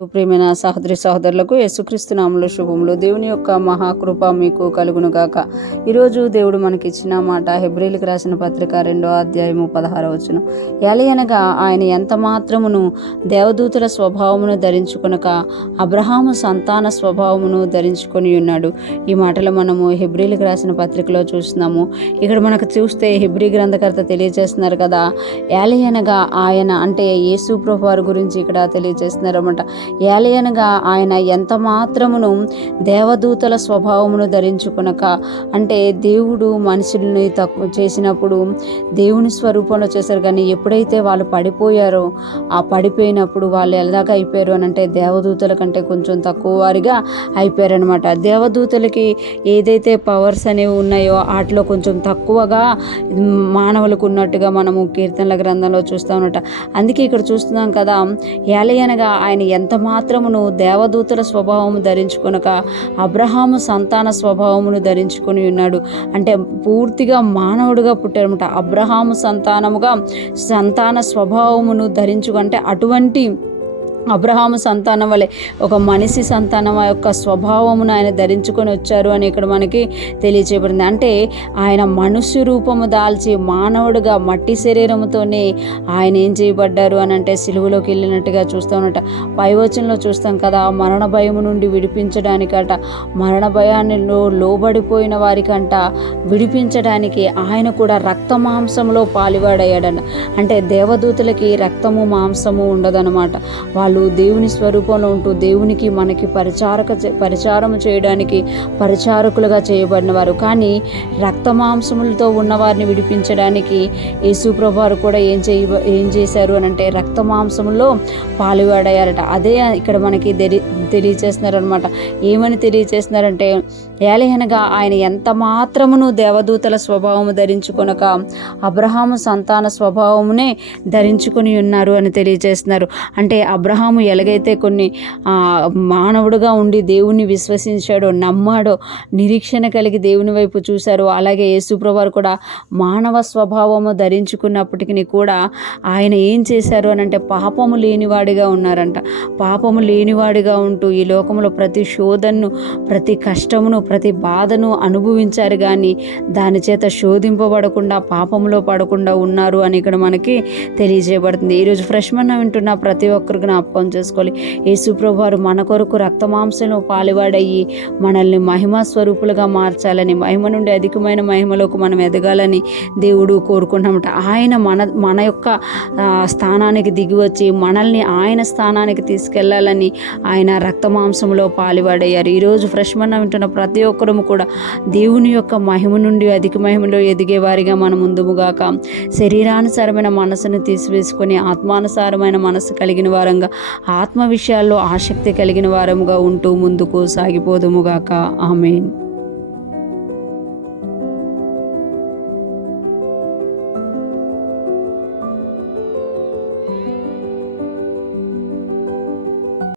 ప్రియమైన సహోదరి సహోదరులకు యేసుక్రీస్తు నామములో శుభములు. దేవుని యొక్క మహాకృప మీకు కలుగును గాక. ఈరోజు దేవుడు మనకిచ్చిన మాట హెబ్రీలకు రాసిన పత్రిక 2వ అధ్యాయము 16వ వచనం. ఎలయనగా ఆయన ఎంత మాత్రమును దేవదూతల స్వభావమును ధరించుకొనక అబ్రహాము సంతాన స్వభావమును ధరించుకొని ఉన్నాడు. ఈ మాటలు మనము హెబ్రీలకు రాసిన పత్రికలో చూస్తున్నాము. ఇక్కడ మనకు చూస్తే హెబ్రీ గ్రంథకర్త తెలియజేస్తున్నారు కదా, ఎలయనగా ఆయన అంటే యేసు ప్రభువు వారి గురించి ఇక్కడ తెలియజేస్తున్నారు అన్నమాట. ఏలయనగా ఆయన ఎంత మాత్రమును దేవదూతల స్వభావమును ధరించుకొనక, అంటే దేవుడు మనుషుల్ని తక్కువ చేసినప్పుడు దేవుని స్వరూపంలో చేశారు, కానీ ఎప్పుడైతే వాళ్ళు పడిపోయారో ఆ పడిపోయినప్పుడు వాళ్ళు ఎలాగా అయిపోయారు అని అంటే దేవదూతల కంటే కొంచెం తక్కువ వారిగా అయిపోయారనమాట. దేవదూతలకి ఏదైతే పవర్స్ అనేవి ఉన్నాయో వాటిలో కొంచెం తక్కువగా మానవులకు ఉన్నట్టుగా మనము కీర్తనల గ్రంథంలో చూస్తామన్నమాట. అందుకే ఇక్కడ చూస్తున్నాం కదా, ఏలయనగా ఆయన ఎంత మాత్రమును దేవదూతల స్వభావము ధరించుకొనక అబ్రహాము సంతాన స్వభావమును ధరించుకొని ఉన్నాడు. అంటే పూర్తిగా మానవుడిగా పుట్టారన్నమాట. అబ్రహాము సంతాన స్వభావమును ధరించుకుంటే అటువంటి అబ్రహాము సంతానం వలె ఒక మనిషి సంతానం యొక్క స్వభావమును ఆయన ధరించుకొని వచ్చారు అని ఇక్కడ మనకి తెలియచేయబడింది. అంటే ఆయన మనుష్య రూపము దాల్చి మానవుడిగా మట్టి శరీరముతోనే ఆయన ఏం చేయబడ్డారు అని అంటే సిలువలోకి వెళ్ళినట్టుగా చూస్తామన్నట. పైవచనంలో చూస్తాం కదా, మరణ భయము నుండి విడిపించడానికట, మరణ భయాన్ని లోబడిపోయిన వారికంట విడిపించడానికి ఆయన కూడా రక్త మాంసంలో పాలివాడయ్యాడన్న. అంటే దేవదూతలకి రక్తము మాంసము ఉండదన్నమాట. వాళ్ళు దేవుని స్వరూపంలో ఉంటూ దేవునికి మనకి పరిచారము చేయడానికి పరిచారకులుగా చేయబడిన వారు. కానీ రక్త మాంసములతో ఉన్నవారిని విడిపించడానికి యేసు ప్రభువు వారు కూడా ఏం చేశారు అని అంటే రక్త మాంసములో పాలువాడయ్యారట. అదే ఇక్కడ మనకి తెలియచేస్తున్నారు అనమాట. ఏమని తెలియచేస్తున్నారంటే, ఏలయనగా ఆయన ఎంత మాత్రమును దేవదూతల స్వభావము ధరించుకొనక అబ్రహాము సంతాన స్వభావమునే ధరించుకొని ఉన్నారు అని తెలియజేస్తున్నారు. అంటే అబ్రహాము ఎలాగైతే కొన్ని మానవుడుగా ఉండి దేవుని విశ్వసించాడో, నమ్మాడో, నిరీక్షణ కలిగి దేవుని వైపు చూశారో, అలాగే యేసు ప్రభువు వారు కూడా మానవ స్వభావము ధరించుకున్నప్పటికీ కూడా ఆయన ఏం చేశారు అని అంటే పాపము లేనివాడిగా ఉన్నారంట. పాపము లేనివాడిగా ఉంటూ ఈ లోకంలో ప్రతి శోధనను, ప్రతి కష్టమును, ప్రతి బాధను అనుభవించారు, కానీ దాని చేత శోధింపబడకుండా పాపంలో పడకుండా ఉన్నారు అని ఇక్కడ మనకి తెలియజేయబడుతుంది. ఈరోజు ఫ్రెష్ మన్నా వింటున్న ప్రతి ఒక్కరికి జ్ఞాపకం చేసుకోవాలి, యేసు ప్రభువు వారు మన కొరకు రక్తమాంసంలో పాలువాడయ్యి మనల్ని మహిమా స్వరూపులుగా మార్చాలని, మహిమ నుండి అధికమైన మహిమలోకి మనం ఎదగాలని దేవుడు కోరుకుంటామట. ఆయన మన యొక్క స్థానానికి దిగి వచ్చి మనల్ని ఆయన స్థానానికి తీసుకెళ్లాలని ఆయన రక్తమాంసంలో పాలువాడయ్యారు. ఈరోజు ఫ్రెష్ మన్నా వింటున్న ప్రతి ఒక్కరము కూడా దేవుని యొక్క మహిమ నుండి అధిక మహిమలో ఎదిగే వారిగా మనం ముందుగాక శరీరానుసారమైన మనసును తీసివేసుకొని ఆత్మానుసారమైన మనసు కలిగిన వారంగా, ఆత్మ విషయాల్లో ఆసక్తి కలిగిన వారముగా ఉంటూ ముందుకు సాగిపోదుముగాక. ఆమేన్.